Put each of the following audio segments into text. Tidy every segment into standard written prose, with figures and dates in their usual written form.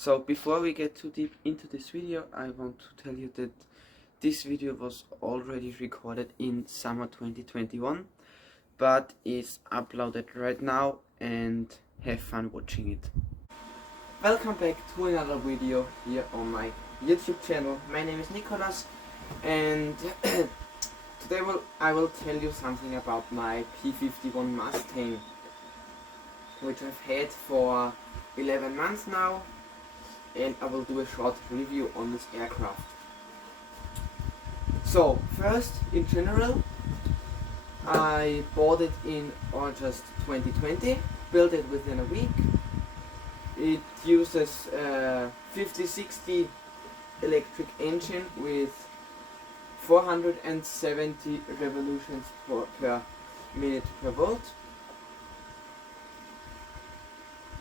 So before we get too deep into this video, I want to tell you that this video was already recorded in summer 2021, but is uploaded right now, and have fun watching it. Welcome back to another video here on my YouTube channel. My name is Nicholas, and today I will tell you something about my P51 Mustang, which I've had for 11 months now, and I will do a short review on this aircraft. So first, in general, I bought it in August 2020, built it within a week. It uses a 5060 electric engine with 470 revolutions per minute per volt.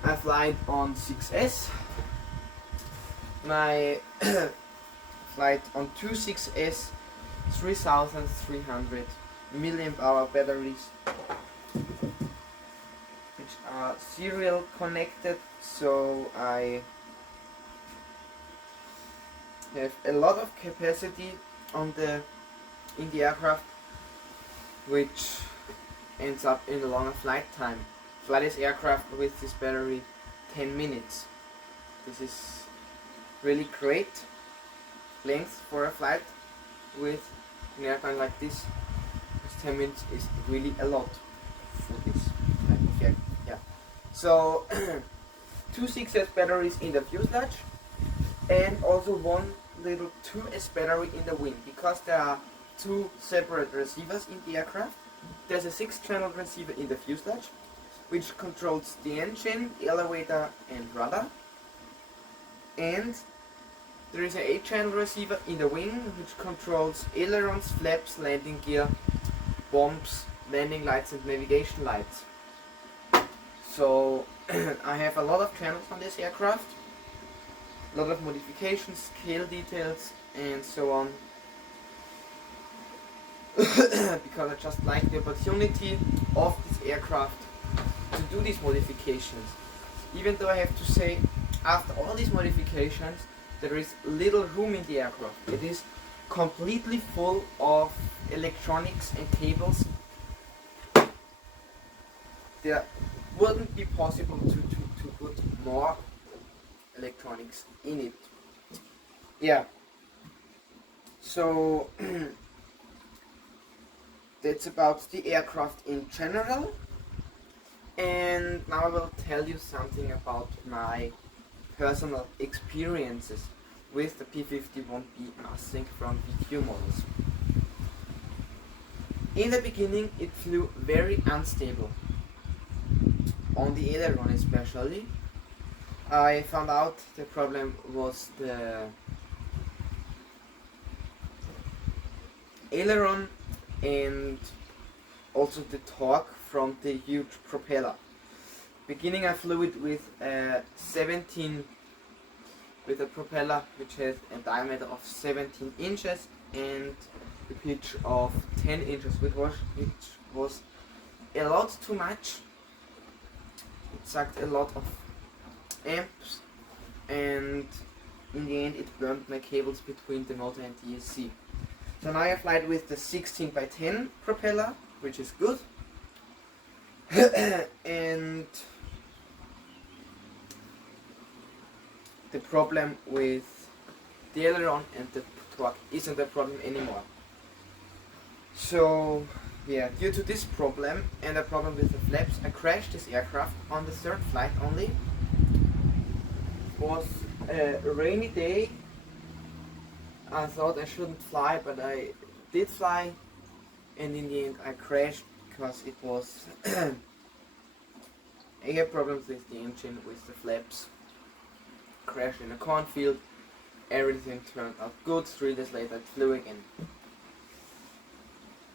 I fly it on 6S. My flight on two 6S 3300 mAh batteries, which are serial connected, so I have a lot of capacity in the aircraft, which ends up in a longer flight time. Fly this aircraft with this battery 10 minutes. This is really great length for a flight with an airplane like this. 10 minutes is really a lot for this type of aircraft. Yeah. So two 6S batteries in the fuselage, and also one little 2S battery in the wing, because there are two separate receivers in the aircraft. There's a 6-channel receiver in the fuselage, which controls the engine, the elevator, and rudder. And there is an 8-channel receiver in the wing, which controls ailerons, flaps, landing gear, bombs, landing lights, and navigation lights. So I have a lot of channels on this aircraft, a lot of modifications, scale details, and so on. Because I just like the opportunity of this aircraft to do these modifications. Even though I have to say, after all these modifications, there is little room in the aircraft. It is completely full of electronics and cables. There wouldn't be possible to put more electronics in it. Yeah. So that's about the aircraft in general. And now I will tell you something about my personal experiences with the P51B Mustang from VQ Models. In the beginning, it flew very unstable, on the aileron especially. I found out the problem was the aileron and also the torque from the huge propeller. Beginning, I flew it with a propeller which has a diameter of 17 inches and a pitch of 10 inches, which was a lot too much. It sucked a lot of amps, and in the end it burned my cables between the motor and the ESC. So now I fly with the 16x10 propeller, which is good. And the problem with the aileron and the torque isn't a problem anymore. So yeah, due to this problem and a problem with the flaps, I crashed this aircraft on the third flight only. It was a rainy day. I thought I shouldn't fly, but I did fly, and in the end I crashed because it was I had problems with the engine, with the flaps. Crashed in a cornfield. Everything turned out good. 3 days later it flew again.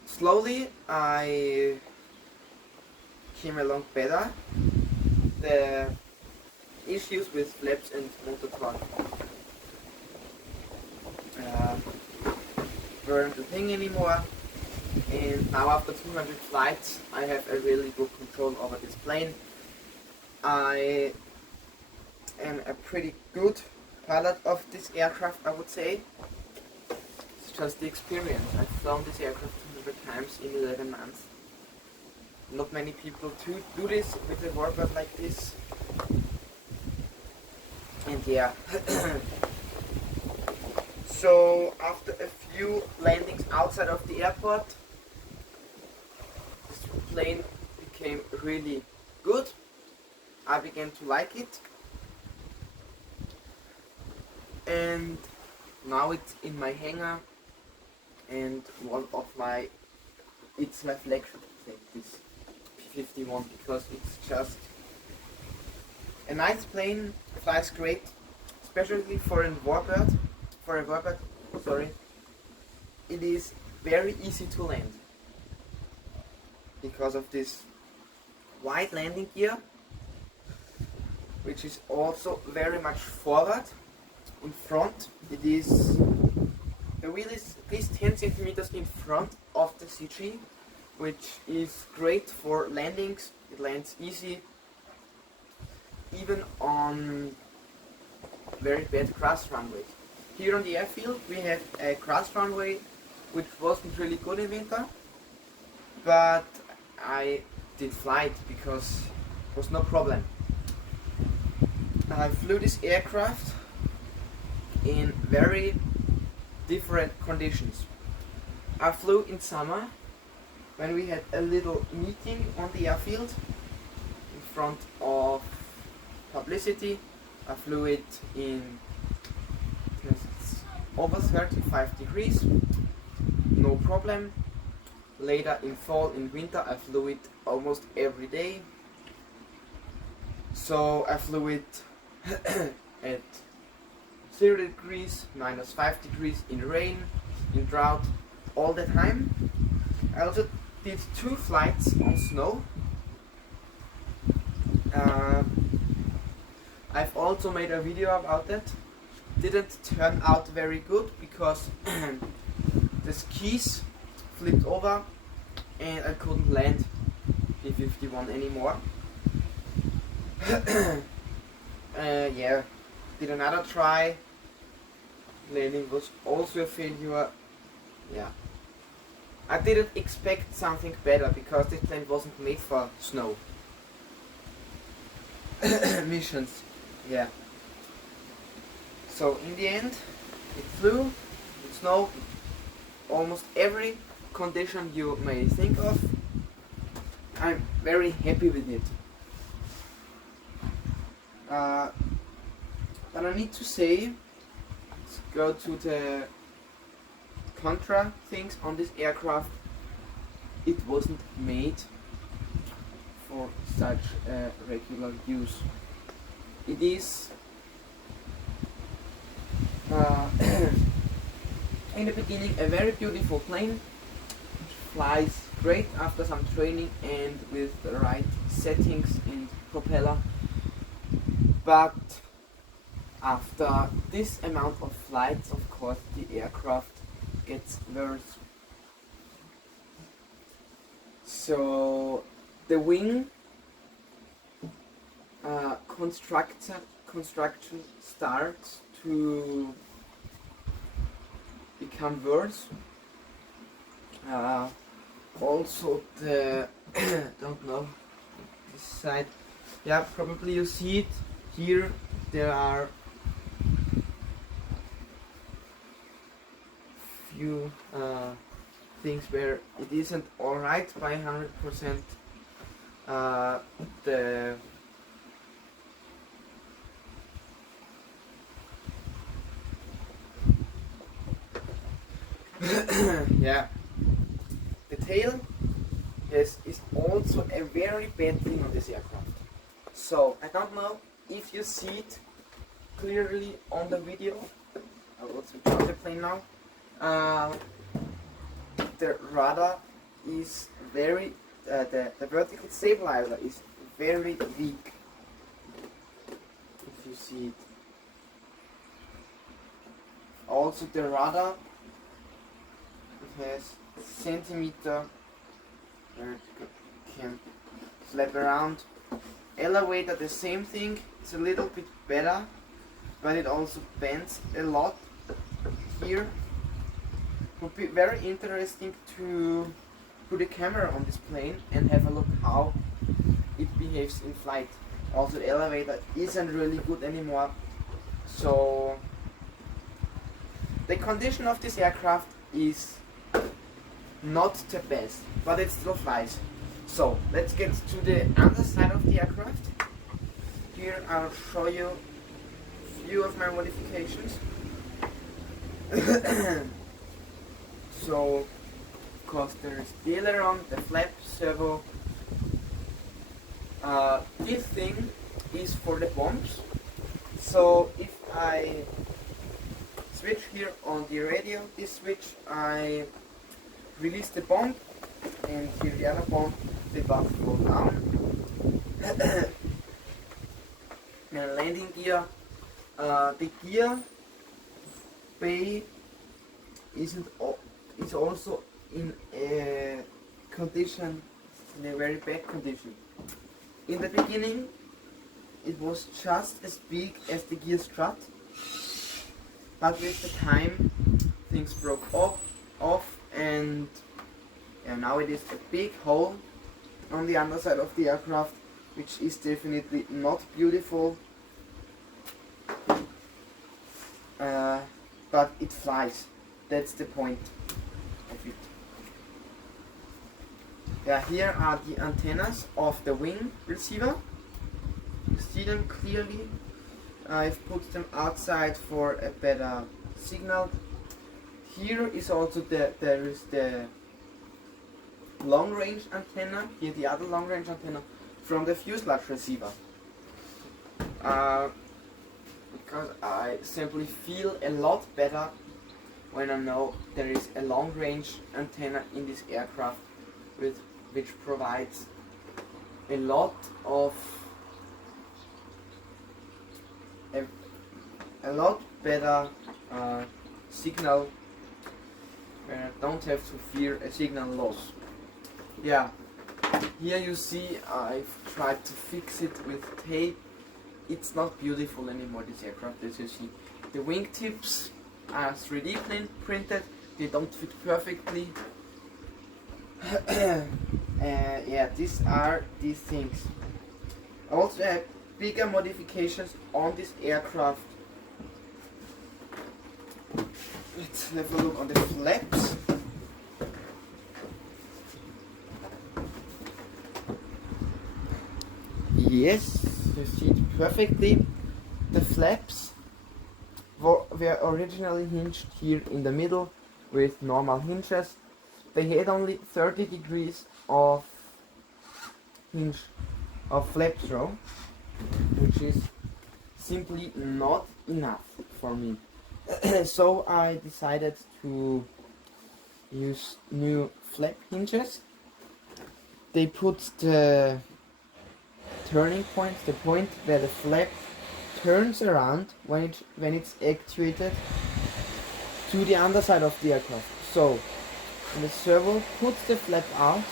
Slowly I came along better. The issues with flaps and motor torque weren't a thing anymore, and now after 200 flights I have a really good control over this plane. I am a pretty good pilot of this aircraft, I would say. It's just the experience. I've flown this aircraft 200 times in 11 months. Not many people do this with a warbird like this. And yeah. So after a few landings outside of the airport, this plane became really good. I began to like it. And now it's in my hangar, and it's my flagship plane, this P51, because it's just a nice plane, flies great, especially for a warbird. It is very easy to land because of this wide landing gear, which is also very much forward. In front, the wheel is at least 10 centimeters in front of the CG, which is great for landings. It lands easy, even on very bad grass runways. Here on the airfield we have a grass runway which wasn't really good in winter, but I did fly it because it was no problem. I flew this aircraft in very different conditions. I flew in summer when we had a little meeting on the airfield in front of publicity. I flew it in over 35 degrees, no problem. Later in fall, in winter, I flew it almost every day. So I flew it at 0 degrees, -5 degrees, in rain, in drought, all the time. I also did 2 flights on snow. I've also made a video about that. Didn't turn out very good because the skis flipped over and I couldn't land P51 anymore. Yeah, did another try. Landing was also a failure. Yeah, I didn't expect something better because this plane wasn't made for snow missions. Yeah. So in the end, it flew, it snowed, almost every condition you may think of. I'm very happy with it. But I need to say, let's go to the contra things on this aircraft. It wasn't made for such regular use. It is in the beginning a very beautiful plane, which flies great after some training and with the right settings and propeller. But after this amount of flights, of course, the aircraft gets worse. So the wing construction starts to become worse. Also the don't know this side. Yeah, probably you see it here. There are few things where it isn't alright by 100%. The yeah, the tail is also a very bad thing on this aircraft. So I don't know if you see it clearly on the video. I will switch on the plane now. The rudder is very the vertical stabilizer is very weak, if you see it. Also the rudder, it has a centimeter where it can flap around. elevator, the same thing. It's a little bit better, but it also bends a lot here. Would be very interesting to put a camera on this plane and have a look how it behaves in flight. Also, the elevator isn't really good anymore, so the condition of this aircraft is not the best, but it still flies. So let's get to the underside of the aircraft. Here I'll show you a few of my modifications. So, of course, there is the aileron, the flap, servo. This thing is for the bombs. So if I switch here on the radio, this switch, I release the bomb, and here the other bomb, the bomb goes down. And landing gear, the gear bay is also in a condition, in a very bad condition. In the beginning, it was just as big as the gear strut, but with the time, things broke off, and now it is a big hole on the underside of the aircraft, which is definitely not beautiful, but it flies. That's the point of it. Yeah, here are the antennas of the wing receiver. You see them clearly. I've put them outside for a better signal. Here is also there is the long range antenna. Here the other long range antenna from the fuselage receiver. Because I simply feel a lot better when I know there is a long range antenna in this aircraft which provides a lot better signal, where I don't have to fear a signal loss. Yeah, here you see I've tried to fix it with tape. It's not beautiful anymore, this aircraft, as you see. The wingtips are 3D printed, they don't fit perfectly. Yeah, these are these things. I also have bigger modifications on this aircraft. Let's have a look on the flaps. Yes, you see it perfectly. The flaps were originally hinged here in the middle with normal hinges. They had only 30 degrees of hinge of flap throw, which is simply not enough for me. So I decided to use new flap hinges. They put the turning point, the point where the flap turns around when it's actuated, to the underside of the aircraft. So when the servo puts the flap out,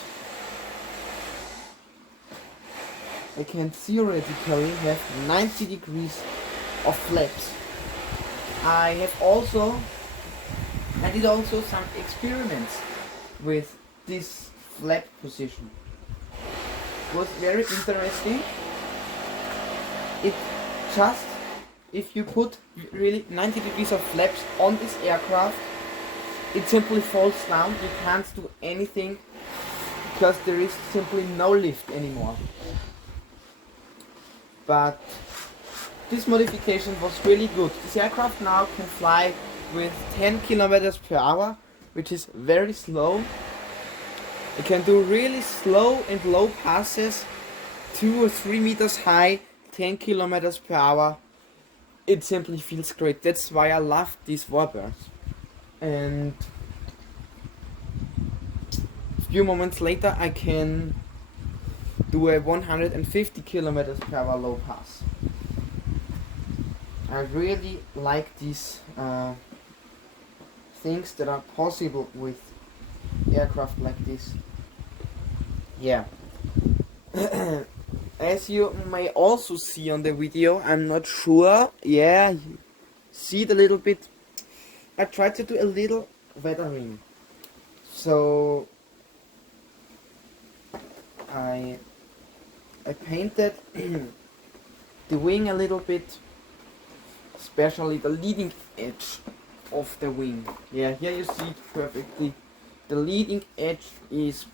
I can theoretically have 90 degrees of flaps. I did also some experiments with this flap position. It was very interesting. It just, if you put really 90 degrees of flaps on this aircraft, it simply falls down. You can't do anything because there is simply no lift anymore. But this modification was really good. This aircraft now can fly with 10 kilometers per hour, which is very slow. It can do really slow and low passes, 2 or 3 meters high, 10 kilometers per hour. It simply feels great. That's why I love these warbirds. And a few moments later I can do a 150 kilometers per hour low pass. I really like these things that are possible with aircraft like this. Yeah. as you may also see on the video, I'm not sure, yeah, you see it a little bit. I tried to do a little weathering. So I painted the wing a little bit, especially the leading edge of the wing. Yeah, here you see it perfectly. The leading edge is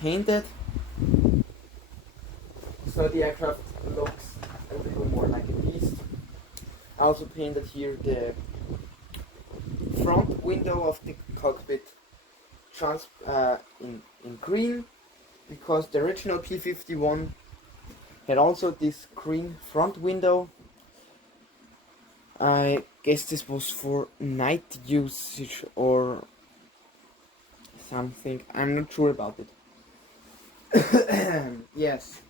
painted, so the aircraft looks a little more like a beast. I also painted here the front window of the cockpit in green, because the original P51 had also this green front window. I guess this was for night usage or something. I'm not sure about it. Yes.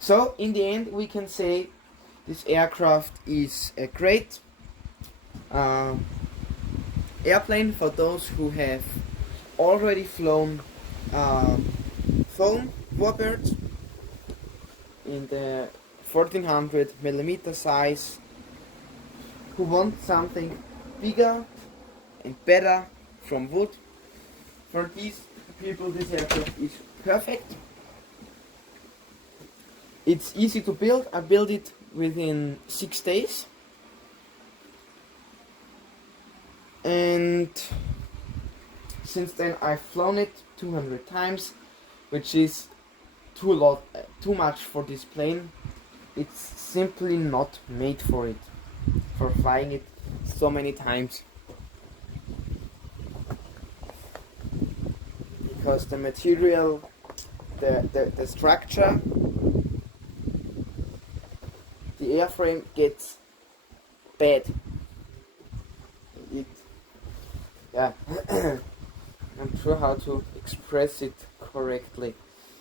So in the end we can say this aircraft is a great airplane for those who have already flown foam warbirds in the 1400mm size, who want something bigger and better from wood. For these people this aircraft is perfect. It's easy to build. I built it within 6 days. And since then I've flown it 200 times, which is too much for this plane. It's simply not made for it, for flying it so many times. Because the material, the structure, the airframe gets bad. Yeah, I'm sure how to express it correctly.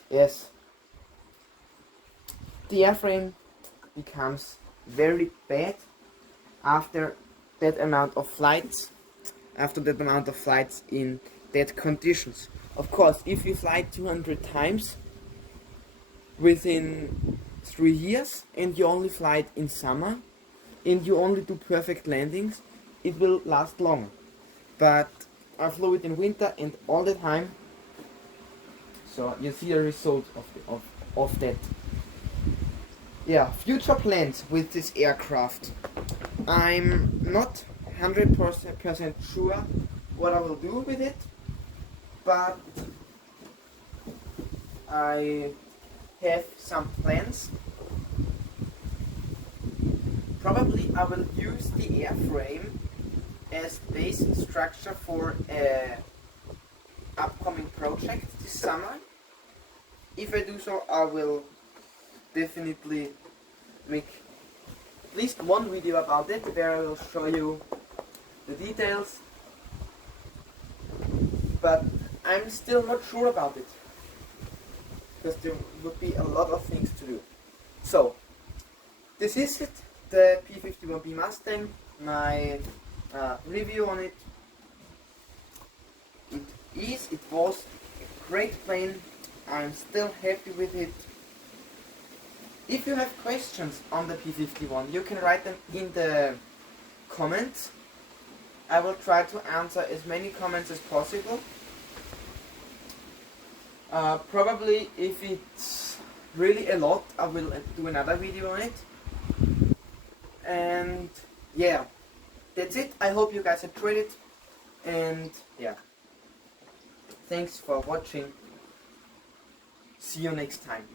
Yes, the airframe becomes very bad after that amount of flights, in that conditions. Of course, if you fly 200 times within 3 years and you only fly it in summer and you only do perfect landings, it will last longer. But I flew it in winter and all the time, so you see the result of that. Yeah, future plans with this aircraft. I'm not 100% sure what I will do with it, but I have some plans. Probably I will use the airframe as base structure for a upcoming project this summer. If I do so, I will definitely make at least one video about it where I will show you the details, but I'm still not sure about it because there would be a lot of things to do. So this is it, the P51B Mustang, my review on it. It was a great plane. I'm still happy with it. If you have questions on the P51, you can write them in the comments. I will try to answer as many comments as possible. Probably if it's really a lot, I will do another video on it. And yeah, that's it. I hope you guys enjoyed it, and yeah, thanks for watching. See you next time.